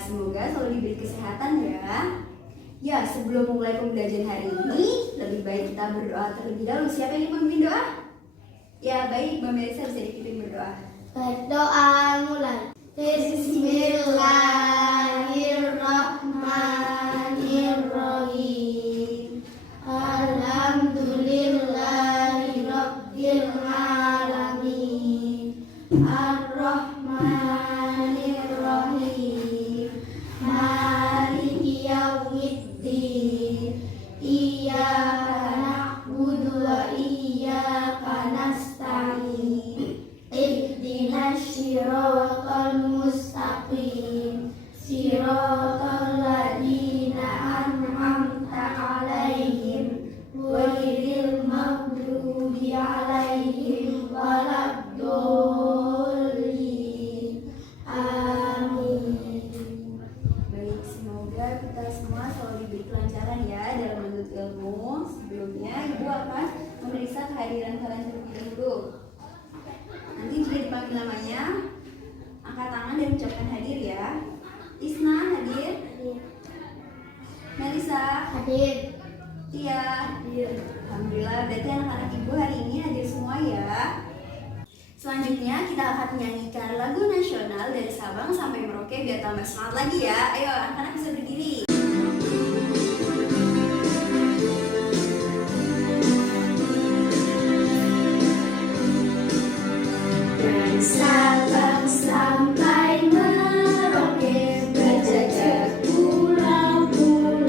semoga selalu diberi kesehatan ya. Ya, sebelum memulai pembelajaran hari ini, lebih baik kita berdoa terlebih dahulu. Siapa yang ingin memimpin doa? Ya, baik, Mbak Melisa bisa dipimpin berdoa. Baik, doa mulai. Bismillahirrahmanirrahim. Alhamdulillahirabbil alamin. Ar-Rahmanirrahim. Maliki yaumiddin. Iyyaka na'budu wa iyyaka nasta'in. Ihdinas siratal mustaqim. Siratal ladzina an'amta 'alaihim ghairil maghdubi 'alaihim waladdallin. Amin. Baik, semoga kita semua selalu diberi kelancaran ya dalam menuntut ilmu. Sebelumnya, Ibu akan memeriksa kehadiran kalian terlebih dahulu. Nanti jika dipanggil namanya, angkat tangan dan ucapkan hadir ya. Isna hadir, Melisa Hadir. Tia hadir. Alhamdulillah, berarti anak-anak Ibu hari ini hadir semua ya. Selanjutnya kita akan menyanyikan lagu nasional dari Sabang sampai Merauke biar tambah semangat lagi ya. Ayo anak-anak bisa berdiri. Dari Sabang sampai Merauke berjajah pulau-pulau,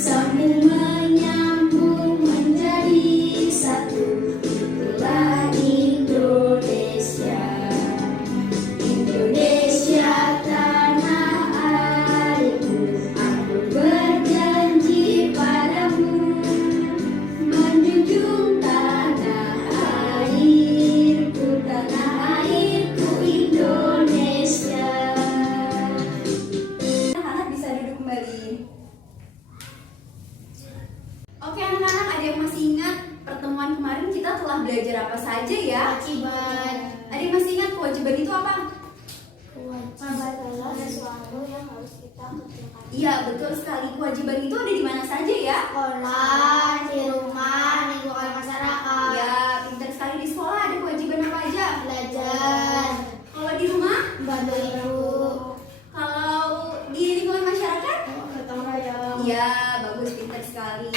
sambung menyambung menjadi satu. Itulah Indonesia. Indonesia tanah airku, aku berjanji padamu menjunjung tanah airku, tanah airku Indonesia. Anak-anak bisa duduk kembali. Oke anak-anak, ada yang masih ingat pertemuan kemarin kita telah belajar apa saja ya? Kewajiban. Ada yang masih ingat kewajiban itu apa? Kewajiban adalah sesuatu yang harus kita kerjakan. Iya betul sekali, kewajiban itu ada di mana saja ya? Sekolah, di rumah, lingkungan masyarakat. Ya, pintar sekali. Di sekolah ada kewajiban apa aja? Belajar, Kalau di rumah? membantu ibu, Kalau di lingkungan masyarakat? gotong royong. Iya, bagus, pintar sekali.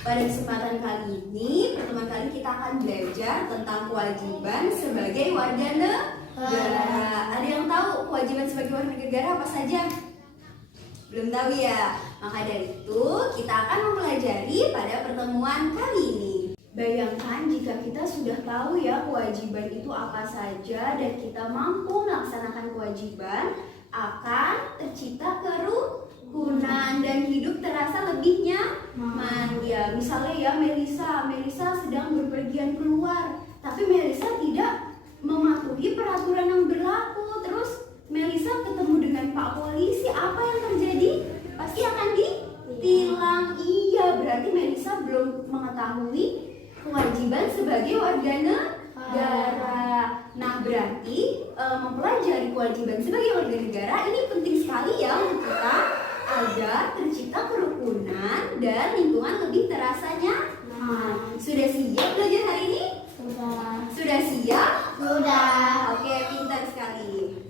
Pada kesempatan kali ini, pertemuan kali ini kita akan belajar tentang kewajiban sebagai warga negara. Ada yang tahu kewajiban sebagai warga negara apa saja? Belum tahu ya? Maka dari itu, kita akan mempelajari pada pertemuan kali ini. Bayangkan jika kita sudah tahu ya kewajiban itu apa saja dan kita mampu melaksanakan kewajiban, akan tercipta kerukunan dan hidup terasa lebih nyaman. Ya, misalnya ya Melisa sedang berpergian keluar, tapi Melisa tidak mematuhi peraturan yang berlaku. Terus Melisa ketemu dengan Pak Polisi, apa yang terjadi? Pasti akan ditilang. Iya, berarti Melisa belum mengetahui kewajiban sebagai warga negara. Nah, berarti mempelajari kewajiban sebagai warga negara ini penting sekali ya untuk kita agar tercipta kerukunan dan lingkungan lebih terasa nyaman. Sudah siap belajar hari ini? Sudah siap? Sudah. Oke, pintar sekali.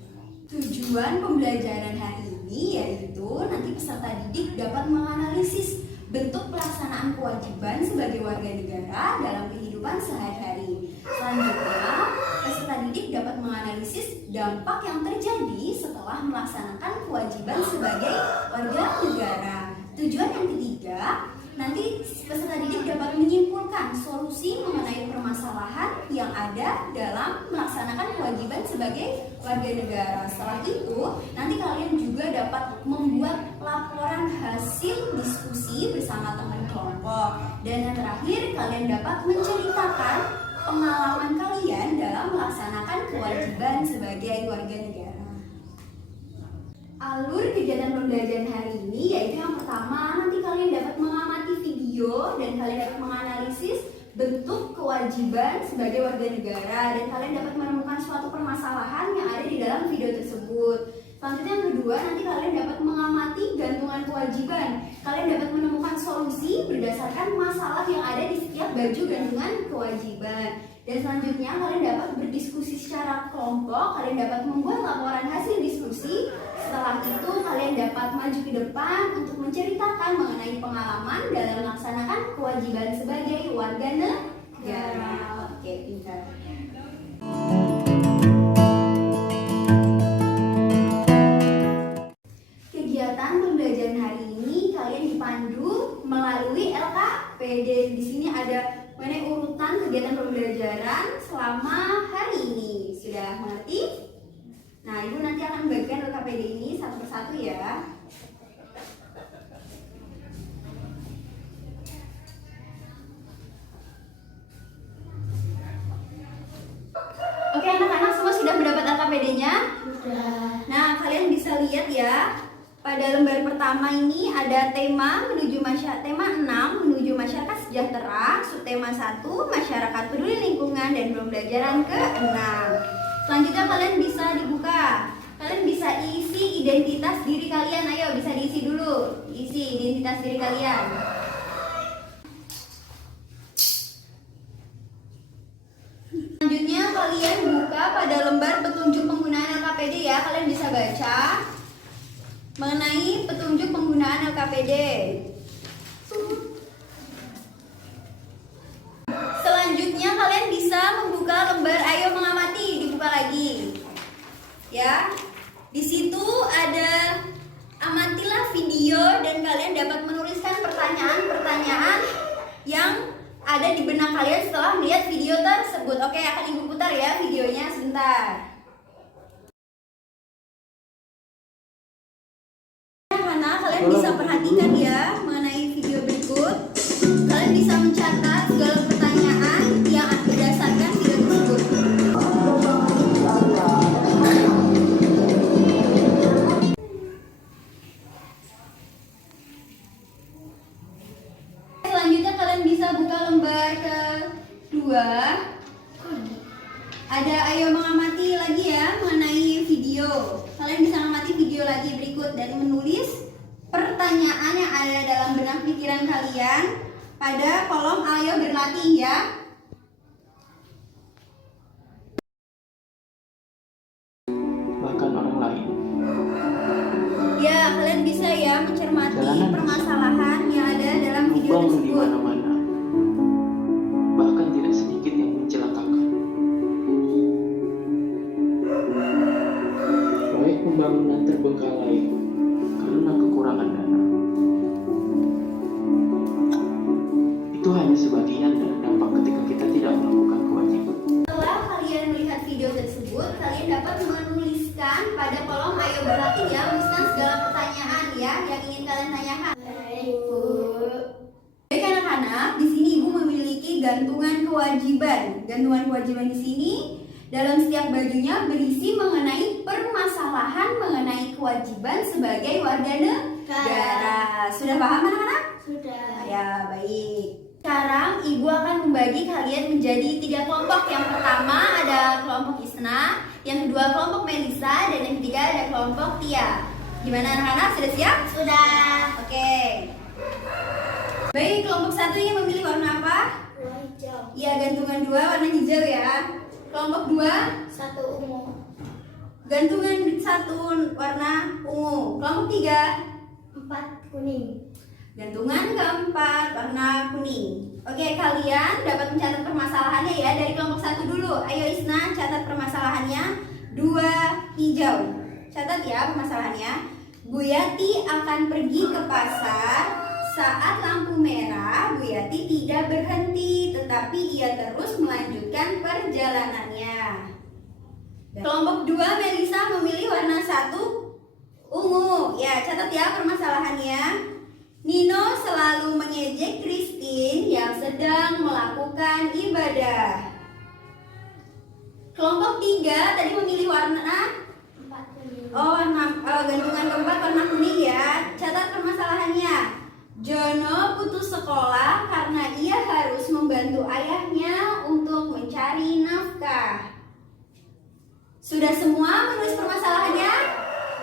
Tujuan pembelajaran hari ini yaitu nanti peserta didik dapat menganalisis bentuk pelaksanaan kewajiban sebagai warga negara dalam kehidupan sehari-hari. Selanjutnya, peserta didik dapat menganalisis dampak yang terjadi setelah melaksanakan kewajiban sebagai warga negara. Tujuan yang ketiga, nanti peserta didik dapat menyimpulkan solusi mengenai permasalahan yang ada dalam melaksanakan kewajiban sebagai warga negara. Setelah itu, nanti kalian juga dapat membuat laporan hasil diskusi bersama teman kelompok. Dan yang terakhir, kalian dapat menceritakan pengalaman kalian dalam melaksanakan kewajiban sebagai warga negara. Alur kegiatan pembelajaran hari ini yaitu yang pertama, nanti kalian dapat mengamati video dan kalian dapat menganalisis bentuk kewajiban sebagai warga negara dan kalian dapat menemukan suatu permasalahan yang ada di dalam video tersebut. Selanjutnya yang kedua, nanti kalian dapat mengamati gantungan kewajiban. Kalian dapat menemukan solusi berdasarkan masalah yang ada di setiap baju gantungan kewajiban. Dan selanjutnya kalian dapat berdiskusi secara kelompok. Kalian dapat membuat laporan hasil diskusi. Setelah itu kalian dapat maju ke depan untuk menceritakan mengenai pengalaman dalam melaksanakan kewajiban sebagai warga negara. Oke, pintar. Kegiatan pembelajaran hari ini kalian dipandu melalui LKPD. Di sini ada mengenai urutan kegiatan pembelajaran selama hari ini. Sudah mengerti? Nah, Ibu nanti akan membagikan LKPD ini satu persatu ya. Oke, anak-anak semua sudah mendapat LKPD-nya? Sudah. Nah, kalian bisa lihat ya. Pada lembar pertama ini ada tema 6 menuju masyarakat sejahtera, subtema 1 masyarakat peduli lingkungan dan pembelajaran ke-6. Selanjutnya kalian bisa dibuka. Kalian bisa isi identitas diri kalian. Ayo, bisa diisi dulu. Isi identitas diri kalian. Selanjutnya kalian buka pada lembar petunjuk penggunaan LKPD ya. Kalian bisa baca mengenai petunjuk penggunaan LKPD. Selanjutnya kalian bisa membuka lembar ayo mengamati, dibuka lagi. Ya. Di situ ada amatilah video dan kalian dapat menuliskan pertanyaan-pertanyaan yang ada di benak kalian setelah melihat video tersebut. Oke, akan Ibu putar ya videonya sebentar. Kalian bisa perhatikan ya mengenai video berikut. Kalian bisa mencatat segala pertanyaan yang berdasarkan video tersebut. Selanjutnya kalian bisa buka lembar kedua. Ada ayo mengamati lagi ya mengenai video. Kalian bisa mengamati video lagi berikut dan menulis pertanyaan yang ada dalam benak pikiran kalian pada kolom ayo berlatih ya. Bahkan orang lain. Ya, kalian bisa ya mencermati permasalahan yang ada dalam video Lubang di tersebut. mana-mana. Bahkan tidak sedikit yang mencelakakan. Proyek pembangunan terbengkalai karena kekurangan dana. Itu hanya sebagian dari dampak ketika kita tidak melakukan kewajiban. Setelah kalian melihat video tersebut, kalian dapat menuliskan pada kolom ayo berlatih ya, menuliskan segala pertanyaan ya yang ingin kalian tanyakan. Baik anak-anak, di sini Ibu memiliki gantungan kewajiban. Gantungan kewajiban di sini dalam setiap bajunya berisi mengenai permasalahan mengenai kewajiban sebagai warga negara. Sudah paham anak-anak? Sudah. Ya, baik. Sekarang Ibu akan membagi kalian menjadi 3 kelompok. Yang pertama ada kelompok Isna, yang kedua kelompok Melisa, dan yang ketiga ada kelompok Tia. Gimana anak-anak? Sudah siap? Sudah. Oke. Baik, kelompok 1 ini memilih warna apa? Warna hijau. Ya, gantungan 2 warna hijau ya. Kelompok 2 1 ungu. gantungan 1 warna ungu. Kelompok 3 4 kuning. gantungan keempat warna kuning. Oke, kalian dapat mencatat permasalahannya ya. Dari kelompok 1 dulu. Ayo Isna, catat permasalahannya. 2 hijau. Catat ya permasalahannya. Bu Yati akan pergi ke pasar. Saat lampu merah, Bu Yati tidak berhenti, tetapi ia terus melanjutkan perjalanannya. Kelompok 2 Melisa memilih warna 1 ungu. Ya, catat ya permasalahannya. Nino selalu mengejek Christine yang sedang melakukan ibadah. Kelompok 3 tadi memilih warna 4 kuning. gantungan keempat warna kuning ya. Catat permasalahannya. Jono putus sekolah karena ia harus membantu ayahnya untuk mencari nafkah. Sudah semua menulis permasalahannya?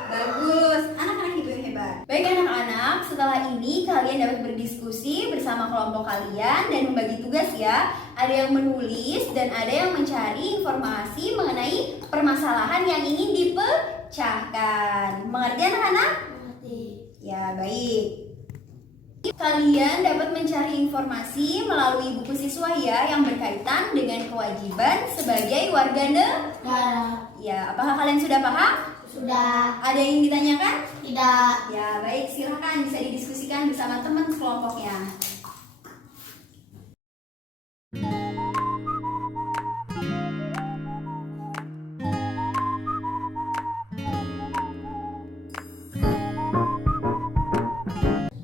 Bagus, anak-anak ibu yang hebat. Baik anak-anak, setelah ini kalian dapat berdiskusi bersama kelompok kalian dan membagi tugas ya. Ada yang menulis dan ada yang mencari informasi mengenai permasalahan yang ingin dipecahkan. Mengerti anak-anak? Mengerti. Ya, baik. Kalian dapat mencari informasi melalui buku siswa ya yang berkaitan dengan kewajiban sebagai warga negara. Ya, apakah kalian sudah paham? Sudah. Ada yang ditanyakan? Tidak. Ya, baik, silakan bisa didiskusikan bersama teman sekelompoknya.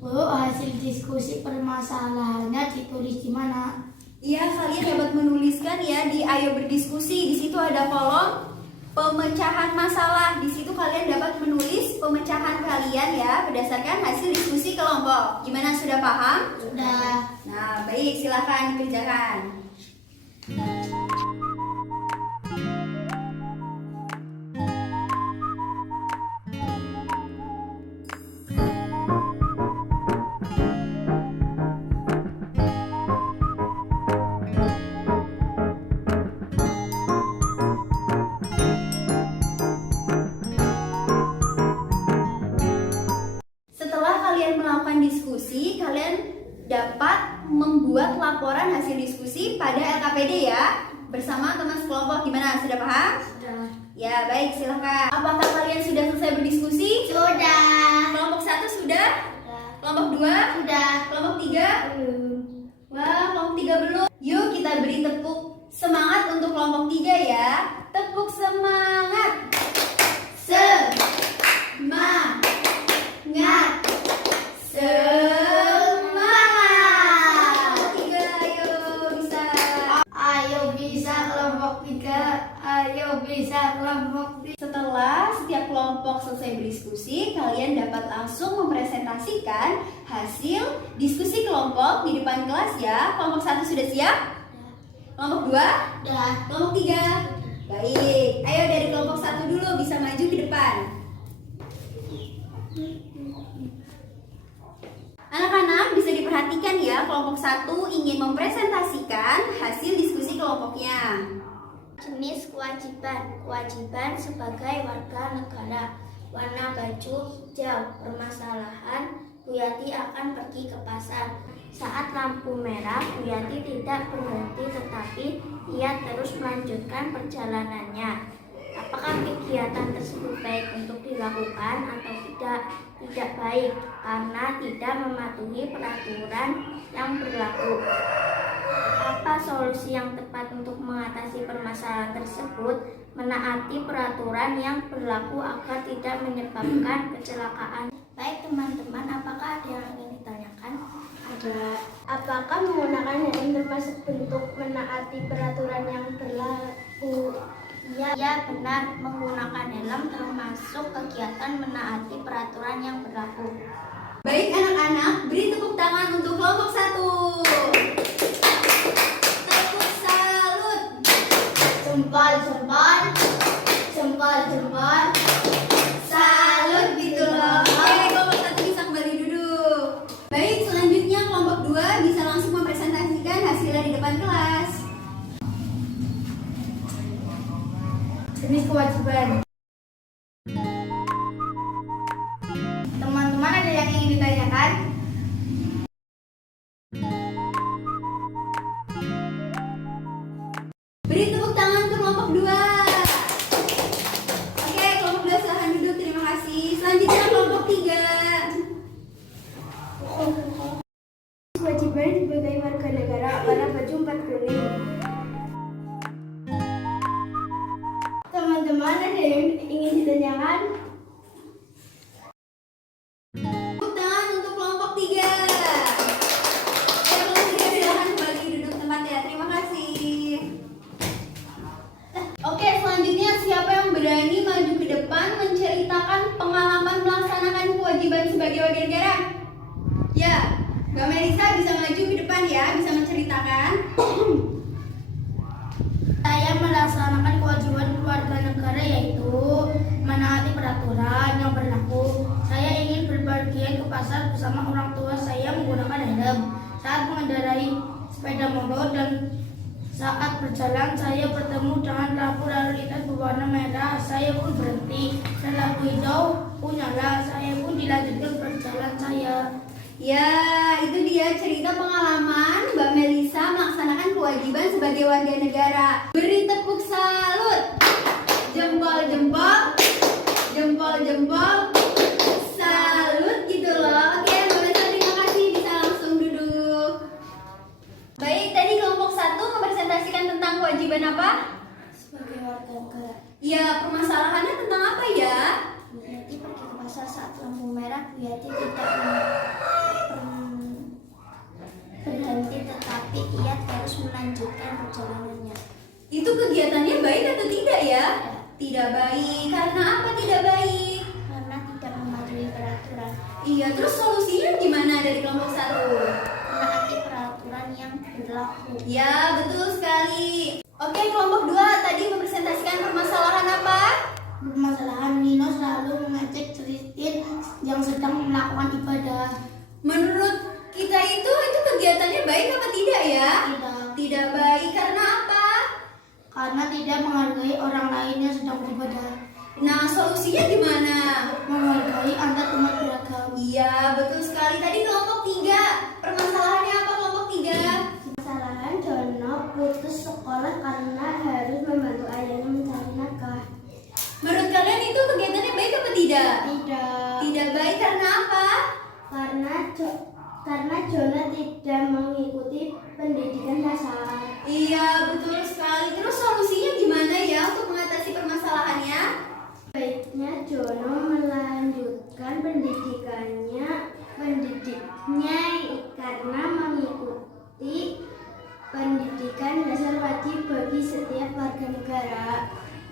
Bu, hasil diskusi permasalahannya ditulis di mana? Iya, kalian dapat menuliskan ya di Ayo Berdiskusi. Di situ ada kolom pemecahan masalah. Di situ kalian dapat menulis pemecahan kalian ya berdasarkan hasil diskusi kelompok. Gimana, sudah paham? Sudah. Nah, baik, silakan dikerjakan. Setelah kalian melakukan diskusi, kalian dapat membuat laporan hasil diskusi pada LKPD ya bersama teman sekelompok. Gimana, sudah paham? Sudah. Ya, baik, silakan. Apakah kalian sudah selesai berdiskusi? Sudah. Kelompok 1 sudah? Sudah. Kelompok 2? Sudah. Kelompok 3? Wah, kelompok 3 belum. Yuk kita beri tepuk semangat untuk kelompok 3 ya. Tepuk semangat. Semangat. Semangat. Kelompok 3, ayo bisa. Ayo bisa kelompok 3. Ayo bisa kelompok 3. Setelah setiap kelompok selesai berdiskusi, kalian dapat langsung mempresentasikan hasil diskusi kelompok di depan kelas ya. Kelompok 1 sudah siap? Kelompok 2? Sudah. Kelompok 3? Baik, ayo dari kelompok 1 dulu bisa maju ke depan. Anak-anak bisa diperhatikan ya, kelompok 1 ingin mempresentasikan hasil diskusi kelompoknya. Jenis kewajiban. Kewajiban sebagai warga negara. Warna baju hijau. Permasalahan, Bu Yati akan pergi ke pasar. Saat lampu merah, Bu Yati tidak berhenti tetapi ia terus melanjutkan perjalanannya. Apakah kegiatan tersebut baik untuk dilakukan atau tidak? Tidak baik karena tidak mematuhi peraturan yang berlaku. Apa solusi yang tepat untuk mengatasi permasalahan tersebut? Menaati peraturan yang berlaku agar tidak menyebabkan kecelakaan. Baik teman-teman, apakah ada yang ingin ditanyakan? Ada. Apakah menggunakan helm termasuk bentuk menaati peraturan yang berlaku? Ya, benar. Menggunakan helm termasuk kegiatan menaati peraturan yang berlaku. Baik anak-anak, beri tepuk tangan untuk kelompok 1. Tepuk salut. Jempol, jempol. Jempol, jempol. Salut gitu loh. Oke, kelompok 1 bisa kembali duduk. Baik, selanjutnya kelompok 2 bisa langsung mempresentasikan hasilnya di depan kelas. Jenis kewajiban. Teman-teman ada yang ingin ditanyakan? Beri tepuk tangan ke kelompok 2. Oke, kelompok 2 silahkan duduk, terima kasih. Selanjutnya kelompok 3. Kewajiban sebagai warga negara, warna baju 4 kuning. Teman-teman ada yang ingin ditanyakan? Tepuk tangan untuk kelompok 3. Oke, kelompok 3 silahkan kembali duduk tempatnya, terima kasih. Oke, selanjutnya siapa yang berani maju ke depan menceritakan pengalaman melaksanakan kewajiban sebagai warga negara? Ya, Mbak Melisa bisa maju ke depan ya, bisa menceritakan. Saya melaksanakan kewajiban warga negara yaitu menaati peraturan yang pasar bersama orang tua saya menggunakan helm. Saat mengendarai sepeda motor dan saat berjalan saya bertemu dengan lampu lalu lintas berwarna merah. Saya pun berhenti dan lampu hijau pun nyala. Saya pun dilanjutkan perjalanan saya. Ya, itu dia cerita pengalaman Mbak Melisa melaksanakan kewajiban sebagai warga negara. Beri tepuk salut. Jempol-jempol, jempol-jempol, salut gitu loh. Oke, Mbak Melisa terima kasih, bisa langsung duduk. Baik, tadi kelompok 1 mempresentasikan tentang kewajiban apa? Sebagai warga negara. Ya, permasalahannya tentang apa ya? Bu Yati pergi ke pasar saat lampu merah. Bu Yati tidak berhenti, tetapi ia terus melanjutkan perjalanannya. Itu kegiatannya baik atau tidak ya? Tidak baik. Karena apa tidak baik? Karena tidak mematuhi peraturan. Iya, terus solusinya gimana dari kelompok 1? Menaati peraturan yang berlaku. Ya, betul sekali. Oke, kelompok 2 tadi mempresentasikan permasalahan apa? Permasalahan Nino selalu mengejek Christine yang sedang melakukan ibadah. Menurut kita itu kegiatannya baik apa tidak ya? Tidak baik. Karena apa? Karena tidak menghargai orang lain yang sedang beribadah. Nah, solusinya gimana? Menghargai antar umat beragam. Iya, betul sekali. Tadi kelompok 3. Permasalahannya apa kelompok 3? Kesalahan Jono putus sekolah karena harus membantu ayahnya mencari nafkah. Menurut kalian itu kegiatannya baik apa tidak? Tidak. Tidak baik karena apa? Karena Jono tidak mengikuti pendidikan dasar. Iya, betul sekali. Terus solusinya gimana ya untuk mengatasi permasalahannya? Baiknya Jono melanjutkan pendidiknya karena mengikuti pendidikan dasar wajib bagi setiap warga negara.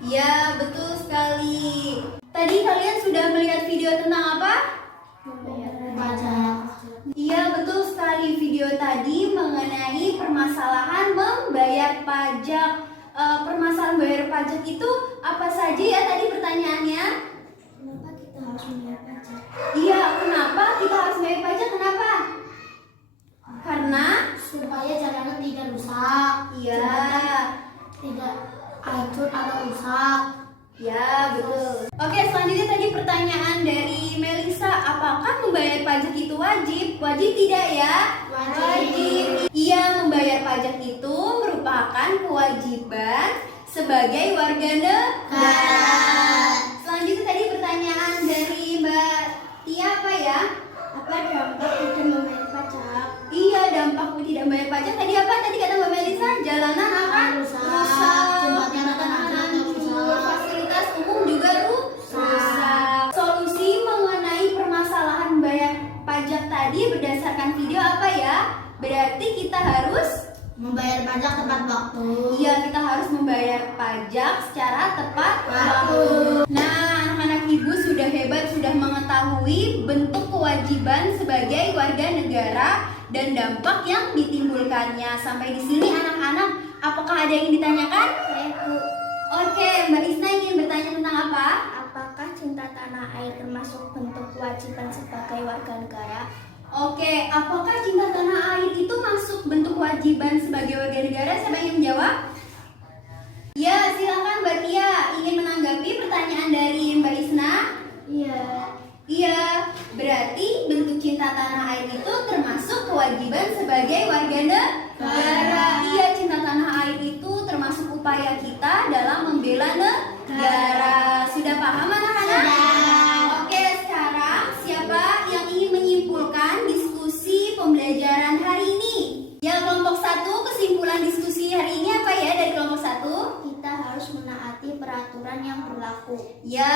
Ya, betul sekali. Tadi kalian sudah melihat video tentang apa? Membayar Pajak. Iya, betul sekali. Video tadi mengenai permasalahan membayar pajak. Permasalahan bayar pajak itu apa saja ya tadi pertanyaannya? Kenapa kita harus membayar pajak? Iya, kenapa kita harus bayar pajak? Kenapa? Karena Supaya jalanan tidak rusak. iya. Tidak hancur atau rusak. Ya, betul. Oke, selanjutnya tadi pertanyaan dari Melisa, apakah membayar pajak itu wajib? Wajib tidak ya? Wajib. Iya, membayar pajak itu merupakan kewajiban sebagai warga negara. Selanjutnya tadi pertanyaan dari Mbak Tia apa ya? Apa dampak tidak membayar pajak? Iya, dampak tidak membayar pajak tadi apa? Tadi kata Mbak Melisa, jalanan akan Rusak, jembatan akan hancur, fasilitas umum juga rusak. Solusi mengenai permasalahan bayar pajak tadi berdasarkan video apa ya? Berarti kita harus Membayar pajak tepat waktu. iya, kita harus membayar pajak secara tepat Waktu. Nah, anak-anak ibu sudah hebat, sudah mengetahui bentuk kewajiban sebagai warga negara dan dampak yang ditimbulkannya. Sampai di sini anak-anak, apakah ada yang ditanyakan? Bu, Oke, Mbak Isna ingin bertanya tentang apa? apakah cinta tanah air termasuk bentuk kewajiban sebagai warga negara? Oke, apakah cinta tanah air itu masuk bentuk kewajiban sebagai warga negara? Siapa yang menjawab? Ya, silakan Mbak Tia ingin menanggapi pertanyaan dari Mbak Isna. Iya. Iya, berarti bentuk cinta tanah air itu termasuk kewajiban sebagai warga negara. Iya, cinta tanah air itu termasuk upaya kita dalam membela negara. Sudah paham anak-anak? Oke, sekarang siapa yang ingin menyimpulkan diskusi pembelajaran hari ini? Ya, kelompok 1 kesimpulan diskusi hari ini apa ya dari kelompok 1? Kita harus menaati peraturan yang berlaku. Ya,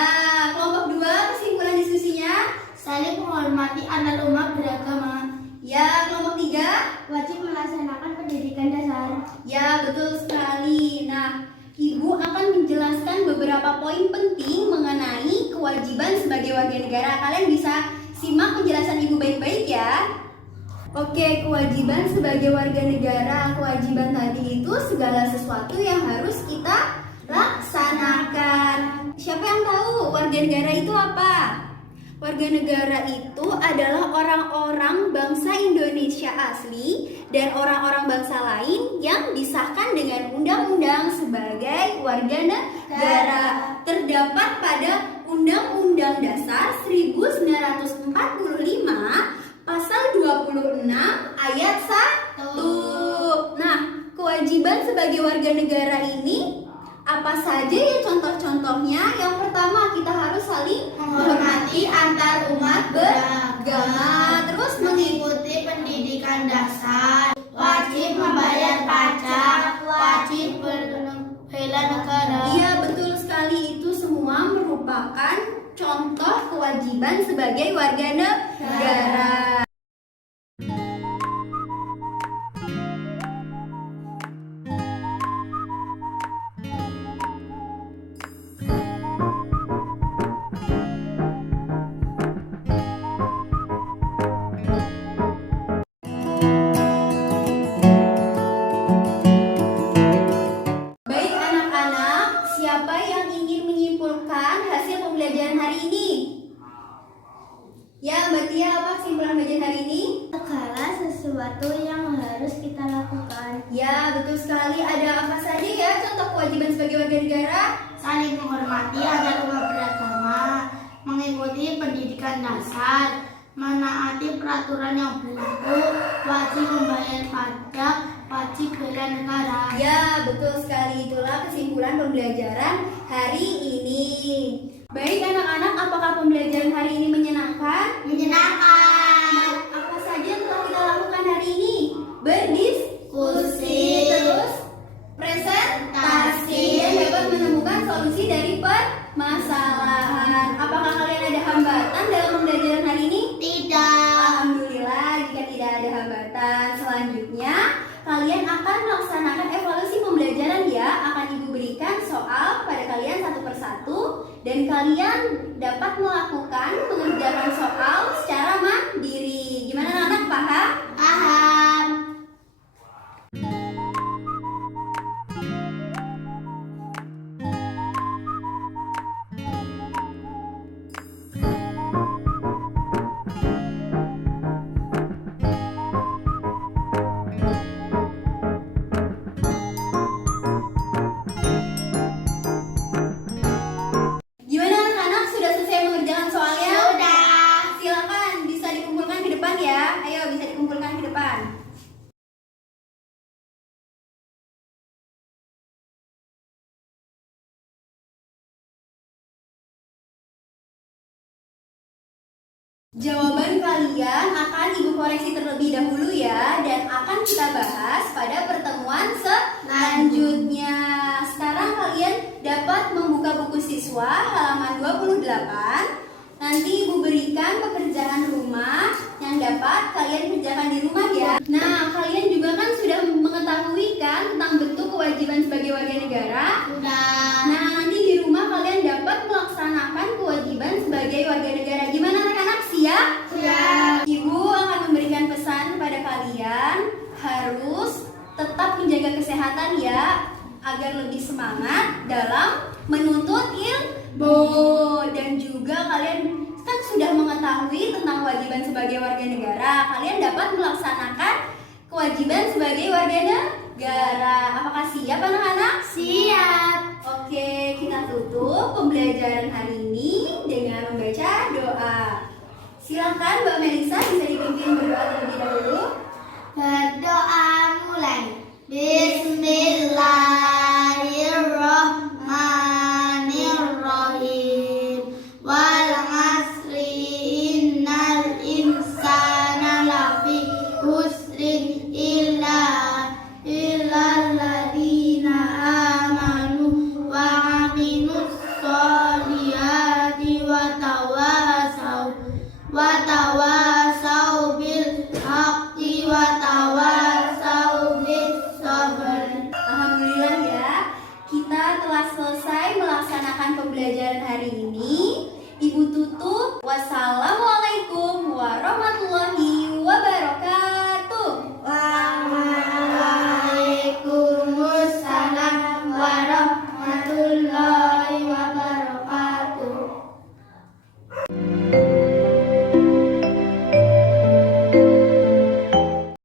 kelompok 2 kesimpulan diskusinya? Saling menghormati antar umat beragama. Ya, kelompok 3? Wajib melaksanakan pendidikan dasar. Ya, betul sekali. Nah, Ibu akan menjelaskan beberapa poin penting mengenai kewajiban sebagai warga negara. Kalian bisa simak penjelasan Ibu baik-baik ya. Oke, kewajiban sebagai warga negara. Kewajiban tadi itu segala sesuatu yang harus kita laksanakan. Siapa yang tahu warga negara itu apa? Warga negara itu adalah orang-orang bangsa Indonesia asli dan orang-orang bangsa lain yang disahkan dengan undang-undang sebagai warga negara. Terdapat pada Undang-Undang Dasar 1945 pasal 26 ayat 1. Nah, kewajiban sebagai warga negara ini apa saja ya contoh-contohnya? Yang pertama, kita harus saling menghormati antar umat beragama, terus Mengikuti pendidikan dasar, wajib membayar pajak, wajib bela negara. Iya, betul sekali, itu semua merupakan contoh kewajiban sebagai warga negara. Baik anak-anak, siapa yang ingin menyimpulkan hasil pembelajaran hari ini? Ya, Mbak Tia, apa kesimpulan pembelajaran hari ini? Segala sesuatu yang harus kita lakukan. Ya, betul sekali. Ada apa saja ya contoh kewajiban sebagai warga negara? Saling menghormati antar umat beragama, mengikuti pendidikan dasar, menaati peraturan yang berlaku, wajib membayar pajak, wajib bela negara. Ya, betul sekali. Itulah kesimpulan pembelajaran hari ini. Baik anak-anak, apakah pembelajaran hari ini menyenangkan? Menyenangkan. Apa saja yang telah kita lakukan hari ini? Berdiskusi, terus presentasi, dan dapat menemukan solusi dari permasalahan. Apakah kalian ada hambatan dalam pembelajaran hari ini? Tidak. Alhamdulillah, jika tidak ada hambatan, selanjutnya kalian akan melaksanakan evaluasi pembelajaran ya. Akan Ibu berikan soal pada kalian satu persatu dan kalian dapat melakukan mengerjakan soal secara mandiri. Gimana anak-anak, paham? Paham. Gimana anak-anak, sudah selesai mengerjakan soalnya? Sudah. Silakan bisa dikumpulkan ke depan ya. Ayo, bisa dikumpulkan ke depan. Jawaban kalian akan Ibu koreksi terlebih dahulu ya, dan akan kita bahas pada pertemuan selanjutnya. Sekarang kalian dapat membuka buku siswa halaman 28. Nanti Ibu berikan pekerjaan rumah yang dapat kalian kerjakan di rumah ya. Nah, kalian juga kan sudah mengetahui kan tentang bentuk kewajiban sebagai warga negara? Sudah. Nah, nanti di rumah kalian dapat melaksanakan kewajiban sebagai warga negara. Gimana anak-anak, siap? Siap. Ibu akan memberikan pesan pada kalian harus tetap menjaga kesehatan ya, agar lebih semangat dalam menuntut ilmu. Dan juga kalian kan sudah mengetahui tentang kewajiban sebagai warga negara. Kalian dapat melaksanakan kewajiban sebagai warga negara. Apakah siap anak-anak? Siap. Oke, kita tutup pembelajaran hari ini dengan membaca doa. Silakan Mbak Melisa bisa dipimpin berdoa terlebih dahulu. Berdoa mulai. Bismillahirrahmanirrahim. Wal asri innal insana lafi khusrin illa alladzina amanu wa amilus solihati wa tawasau bil haqqi wa tawasau bis sabr. Alhamdulillah ya, kita telah selesai melaksanakan pembelajaran hari ini. Ibu tutup. Wassalamualaikum warahmatullahi